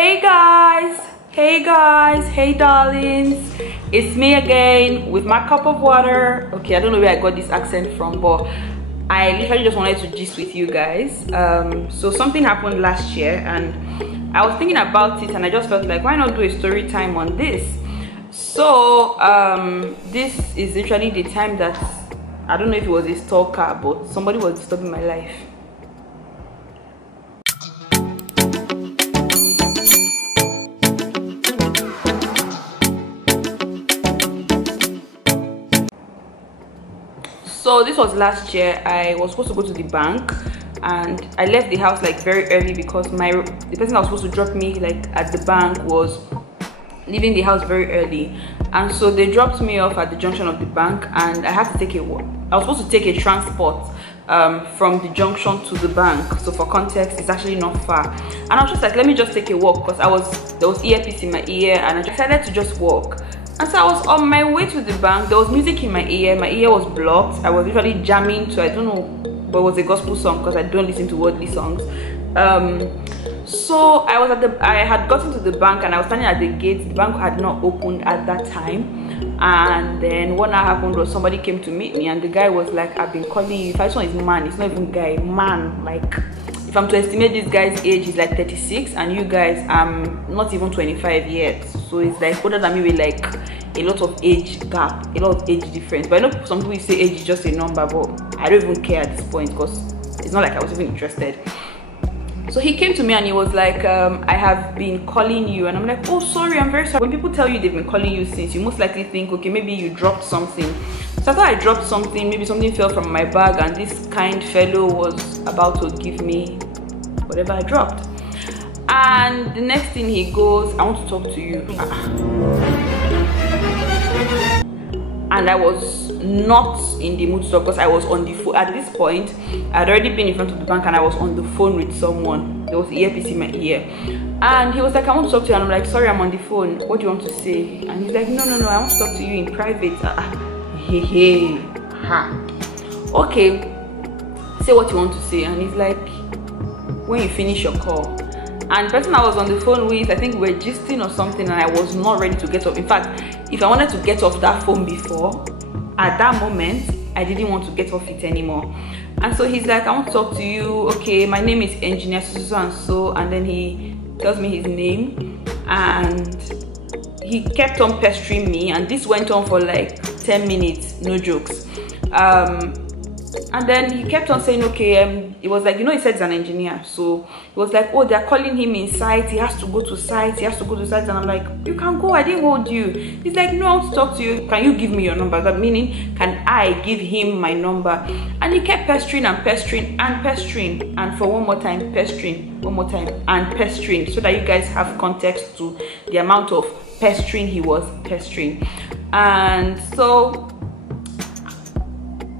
Hey guys, hey darlings, it's me again with my cup of water. Okay, I don't know where I got this accent from, but I literally just wanted to gist with you guys. So something happened last year and I was thinking about it and I just felt like, why not do a story time on this? So this is literally the time that I don't know if it was a stalker, but somebody was disturbing my life. So this was last year. I was supposed to go to the bank and I left the house like very early because the person that was supposed to drop me like at the bank was leaving the house very early, and so they dropped me off at the junction of the bank and I had to take I was supposed to take a transport from the junction to the bank. So for context, it's actually not far, and I was just like, let me just take a walk because there was earpiece in my ear and I decided to just walk. And so I was on my way to the bank. There was music in my ear was blocked. I was literally jamming to, I don't know, but it was a gospel song because I don't listen to worldly songs. So I had gotten to the bank and I was standing at the gate. The bank had not opened at that time, and then what now happened was somebody came to meet me and the guy was like, I've been calling you. If I saw his man, it's not even guy, man. Like, if I'm to estimate this guy's age, he's like 36 and you guys, I'm not even 25 yet, so it's like older than me with like a lot of age gap, a lot of age difference. But I know some people say age is just a number, but I don't even care at this point because it's not like I was even interested. So he came to me and he was like, I have been calling you. And I'm like, oh sorry, I'm very sorry. When people tell you they've been calling you since, you most likely think, okay, maybe you dropped something. So I thought I dropped something, maybe something fell from my bag and this kind fellow was about to give me whatever I dropped. And the next thing he goes, I want to talk to you. And I was not in the mood to talk because I was on the phone. At this point, I had already been in front of the bank and I was on the phone with someone. There was earpiece in my ear. And he was like, I want to talk to you. And I'm like, sorry, I'm on the phone. What do you want to say? And he's like, no, I want to talk to you in private. Okay, say what you want to say. And he's like, when you finish your call. And the person I was on the phone with, I think we were gisting or something, and I was not ready to get off. In fact, if I wanted to get off that phone before, at that moment, I didn't want to get off it anymore. And so he's like, I want to talk to you. Okay, my name is Engineer so and so. And then he tells me his name. And he kept on pestering me. And this went on for like 10 minutes, no jokes. And then he kept on saying, okay, it was like, you know, he said he's an engineer, so he was like, oh, they're calling him in site, he has to go to site, and I'm like, you can go, I didn't hold you. He's like, no, I want to talk to you, can you give me your number? That meaning, can I give him my number? And he kept pestering and pestering and pestering, and for one more time, pestering, one more time, and pestering, so that you guys have context to the amount of pestering he was pestering. And so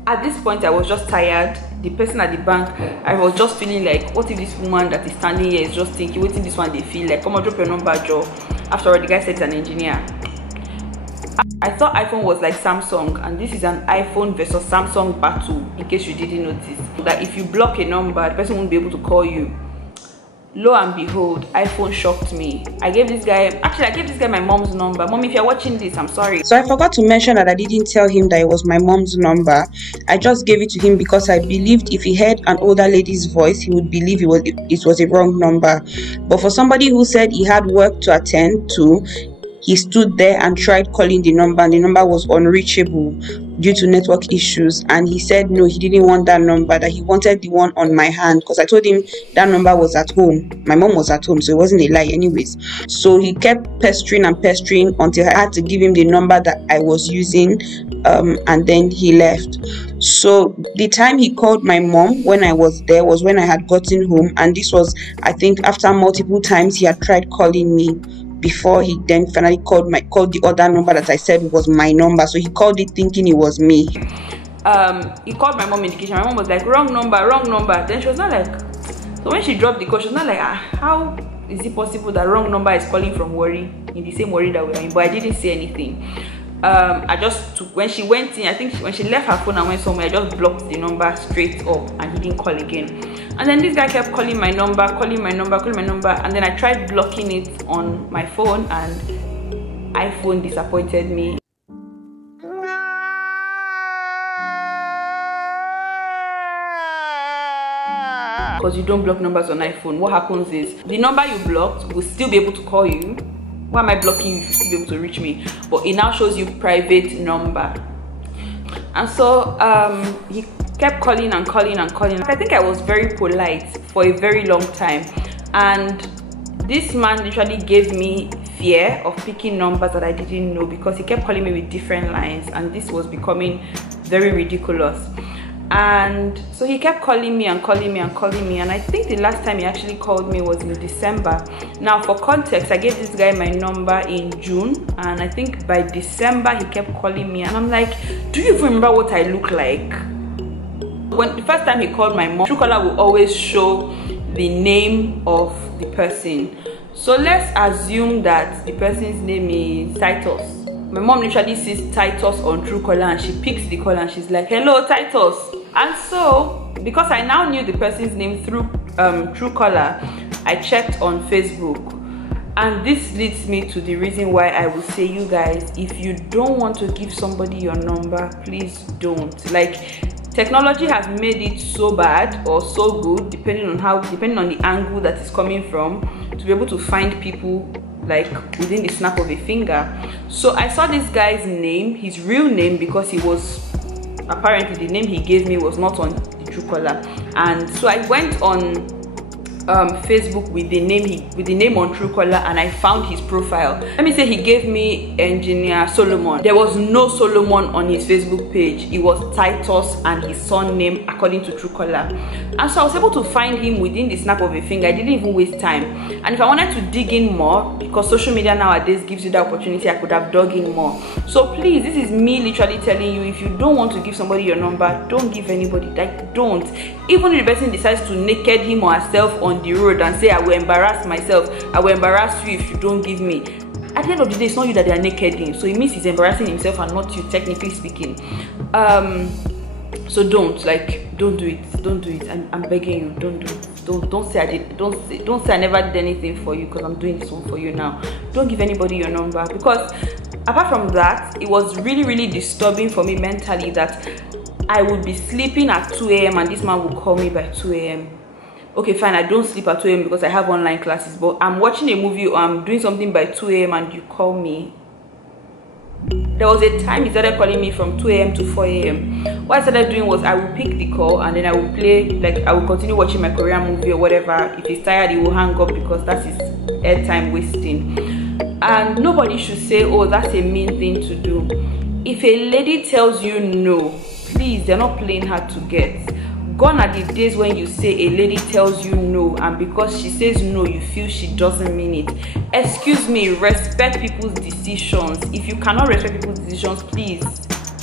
at this point, I was just tired. The person at the bank, I was just feeling like, what if this woman that is standing here is just thinking, waiting this one they feel like, come on, drop your number, Joe. After all, the guy said he's an engineer. I thought iPhone was like Samsung, and this is an iPhone versus Samsung battle, in case you didn't notice. That if you block a number, the person won't be able to call you. Lo and behold, iPhone shocked me. I gave this guy my mom's number. Mom, if you're watching this, I'm sorry. So I forgot to mention that I didn't tell him that it was my mom's number. I just gave it to him because I believed if he heard an older lady's voice, he would believe it was a wrong number. But for somebody who said he had work to attend to, he stood there and tried calling the number, and the number was unreachable due to network issues. And he said no, he didn't want that number, that he wanted the one on my hand, because I told him that number was at home. My mom was at home, so it wasn't a lie anyways. So he kept pestering and pestering until I had to give him the number that I was using, and then he left. So the time he called my mom when I was there was when I had gotten home, and this was, I think, after multiple times he had tried calling me before he then finally called the other number that I said was my number. So he called it thinking it was me. He called my mom indication. My mom was like, wrong number. Then she was not like, so when she dropped the call, she was not like, how is it possible that wrong number is calling from Warri, in the same Warri that we're in? But I didn't say anything. I just took, when she went in, I think when she left her phone and went somewhere, I just blocked the number straight up and he didn't call again. And then this guy kept calling my number, and then I tried blocking it on my phone, and iPhone disappointed me. Because you don't block numbers on iPhone, what happens is the number you blocked will still be able to call you. Why am I blocking you if you still be able to reach me? But it now shows you private number. And so he kept calling and calling and calling. I think I was very polite for a very long time, and this man literally gave me fear of picking numbers that I didn't know, because he kept calling me with different lines, and this was becoming very ridiculous. And so he kept calling me and calling me and calling me, and I think the last time he actually called me was in December. Now for context, I gave this guy my number in June, and I think by December he kept calling me, and I'm like, do you even remember what I look like? When the first time he called my mom, Truecaller will always show the name of the person. So let's assume that the person's name is Titus. My mom literally sees Titus on Truecaller, and she picks the call and she's like, hello Titus. And so because I now knew the person's name through Truecaller, I checked on Facebook. And this leads me to the reason why I will say, you guys, if you don't want to give somebody your number, please don't. Like, technology has made it so bad or so good, depending on the angle that it's coming from, to be able to find people like within the snap of a finger. So I saw this guy's name, his real name, because he was apparently, the name he gave me was not on the Truecaller. And so I went on Facebook with the name on Truecaller, and I found his profile. Let me say he gave me Engineer Solomon. There was no Solomon on his Facebook page. It was Titus and his son name according to Truecaller. And so I was able to find him within the snap of a finger. I didn't even waste time. And if I wanted to dig in more, because social media nowadays gives you the opportunity, I could have dug in more. So please, this is me literally telling you, if you don't want to give somebody your number, don't give anybody. Like, don't. Even if the person decides to naked him or herself on the road and say, I will embarrass myself, I will embarrass you if you don't give me. At the end of the day, it's not you that they are nakeding, so it means he's embarrassing himself and not you, technically speaking. So don't do it. I'm begging you, don't do it. Don't say I never did anything for you, because I'm doing this one for you now. Don't give anybody your number, because apart from that, it was really disturbing for me mentally that I would be sleeping at 2 a.m. and this man would call me by 2 a.m. Okay, fine, I don't sleep at 2 a.m. because I have online classes, but I'm watching a movie or I'm doing something by 2 a.m. and you call me. There was a time he started calling me from 2 a.m. to 4 a.m. What I started doing was I would pick the call and then I would play, like I would continue watching my Korean movie or whatever. If he's tired, he will hang up because that is airtime wasting. And nobody should say, oh, that's a mean thing to do. If a lady tells you no, please, they're not playing hard to get. Gone are the days when you say a lady tells you no, and because she says no, you feel she doesn't mean it. Excuse me, respect people's decisions. If you cannot respect people's decisions, please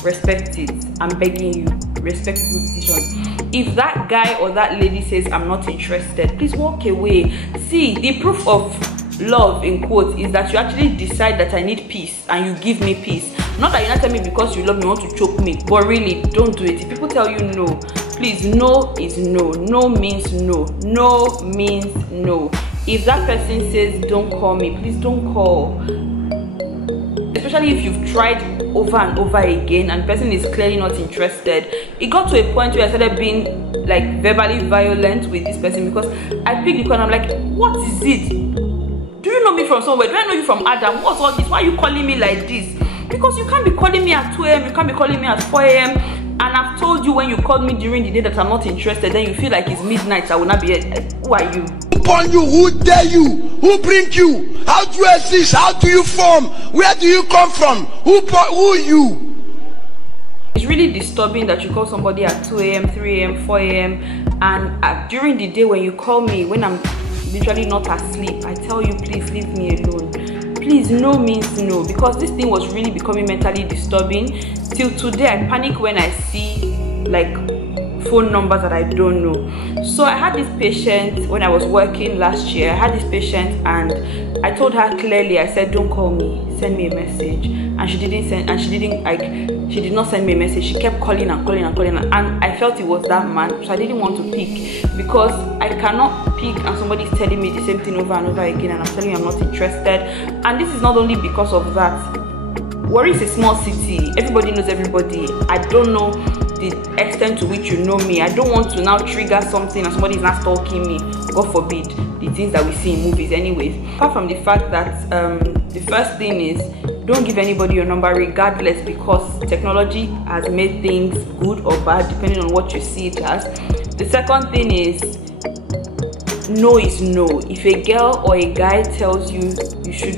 respect it. I'm begging you, respect people's decisions. If that guy or that lady says I'm not interested, please walk away. See, the proof of love in quotes is that you actually decide that I need peace and you give me peace. Not that you're not telling me because you love me, you want to choke me. But really, don't do it. If people tell you no, please, no is no. No means no. No means no. If that person says don't call me, please don't call. Especially if you've tried over and over again and the person is clearly not interested. It got to a point where I started being like verbally violent with this person because I picked the call and I'm like, what is it? Do you know me from somewhere? Do I know you from Adam? What's all this? Why are you calling me like this? Because you can't be calling me at 2 a.m. You can't be calling me at 4 a.m. And I've told you when you called me during the day that I'm not interested, then you feel like it's midnight, so I will not be here. Who are you? Upon you, who dare you? Who bring you? How do you exist? How do you form? Where do you come from? Who are you? It's really disturbing that you call somebody at 2 a.m., 3 a.m., 4 a.m. and during the day when you call me, when I'm literally not asleep, I tell you, please leave me alone. Please, no means no, because this thing was really becoming mentally disturbing. Till today, I panic when I see like phone numbers that I don't know. So I had this patient when I was working last year. I had this patient and I told her clearly, I said, don't call me, send me a message. And she did not send me a message. She kept calling and calling and calling, and I felt it was that man, so I didn't want to pick, because I cannot pick and somebody's telling me the same thing over and over again and I'm telling you I'm not interested. And this is not only because of that. Warri is a small city, everybody knows everybody. I don't know the extent to which you know me. I don't want to now trigger something and somebody is not stalking me, God forbid, the things that we see in movies anyways. Apart from the fact that the first thing is, don't give anybody your number regardless, because technology has made things good or bad depending on what you see it as. The second thing is, no is no. If a girl or a guy tells you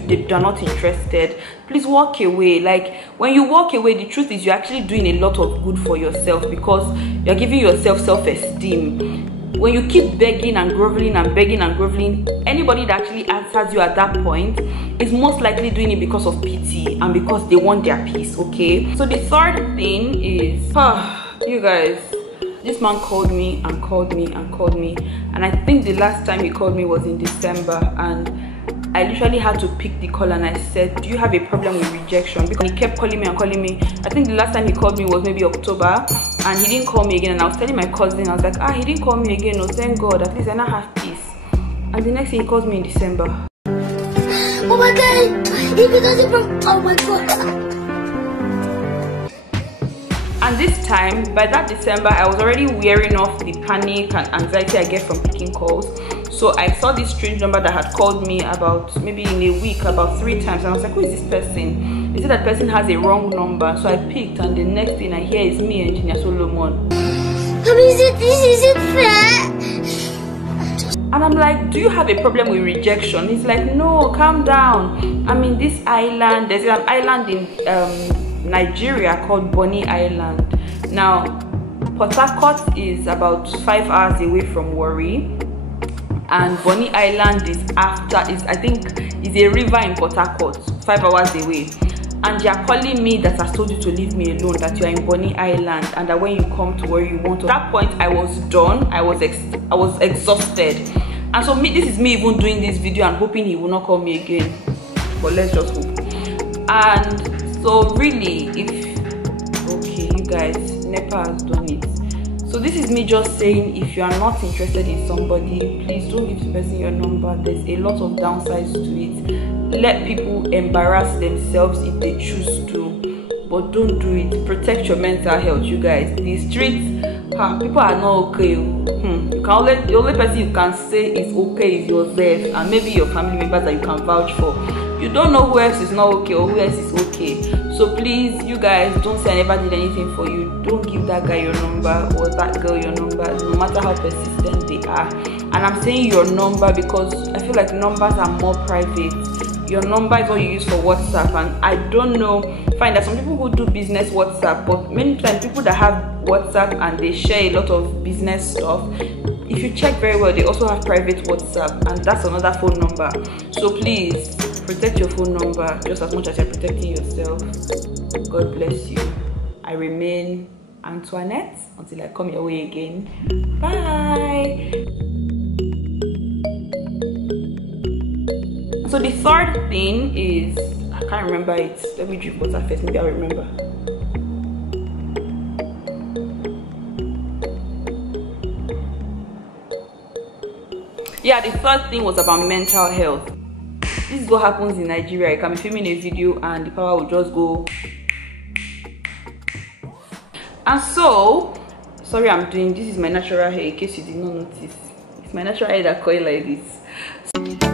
they're not interested, please walk away. Like, when you walk away, the truth is you're actually doing a lot of good for yourself, because you're giving yourself self-esteem. When you keep begging and groveling and begging and groveling, anybody that actually answers you at that point is most likely doing it because of pity and because they want their peace, okay? So the third thing is, you guys, this man called me and called me and called me, and I think the last time he called me was in December, and I literally had to pick the call and I said, do you have a problem with rejection? Because he kept calling me and calling me. I think the last time he called me was maybe October, and he didn't call me again. And I was telling my cousin, I was like, he didn't call me again. Oh, thank God, at least I now have peace. And the next thing he calls me in December. Oh my God, oh my God. And this time, by that December, I was already wearing off the panic and anxiety I get from picking calls. So I saw this strange number that had called me about maybe in a week about 3 times, and I was like, who is this person? They said that person has a wrong number. So I picked, and the next thing I hear is me, Engineer Solomon. Is it fair? And I'm like, do you have a problem with rejection? He's like, no, calm down. I'm in this island. There's an island in Nigeria called Bonny Island. Now, Port Harcourt is about 5 hours away from Warri, and Bonny Island is I think is a river in Port Harcourt, 5 hours away. And you're calling me that I told you to leave me alone, that you're in Bonny Island, and that when you come to where you want to. At that point, I was done. I was exhausted. And so this is me even doing this video and hoping he will not call me again. But let's just hope. And so really, okay, you guys, NEPA has done it. So this is me just saying, if you are not interested in somebody, please don't give the person your number. There's a lot of downsides to it. Let people embarrass themselves if they choose to, but don't do it. Protect your mental health, you guys. The streets, people are not okay. The only person you can say is okay is yourself, and maybe your family members that you can vouch for. You don't know who else is not okay or who else is okay. So please, you guys, don't say I never did anything for you. Don't give that guy your number or that girl your number, no matter how persistent they are. And I'm saying your number because I feel like numbers are more private. Your number is what you use for WhatsApp, and I don't know, fine, there's some people who do business WhatsApp, but many times people that have WhatsApp and they share a lot of business stuff, if you check very well, they also have private WhatsApp, and that's another phone number. So please protect your phone number just as much as you're protecting yourself. God bless you. I remain Antoinette until I come your way again. Bye. So the third thing is, I can't remember it. Let me drink water first, maybe I'll remember. Yeah, the third thing was about mental health. This is what happens in Nigeria. You can be filming a video and the power will just go. And so, sorry, this is my natural hair in case you did not notice. It's my natural hair that coil like this.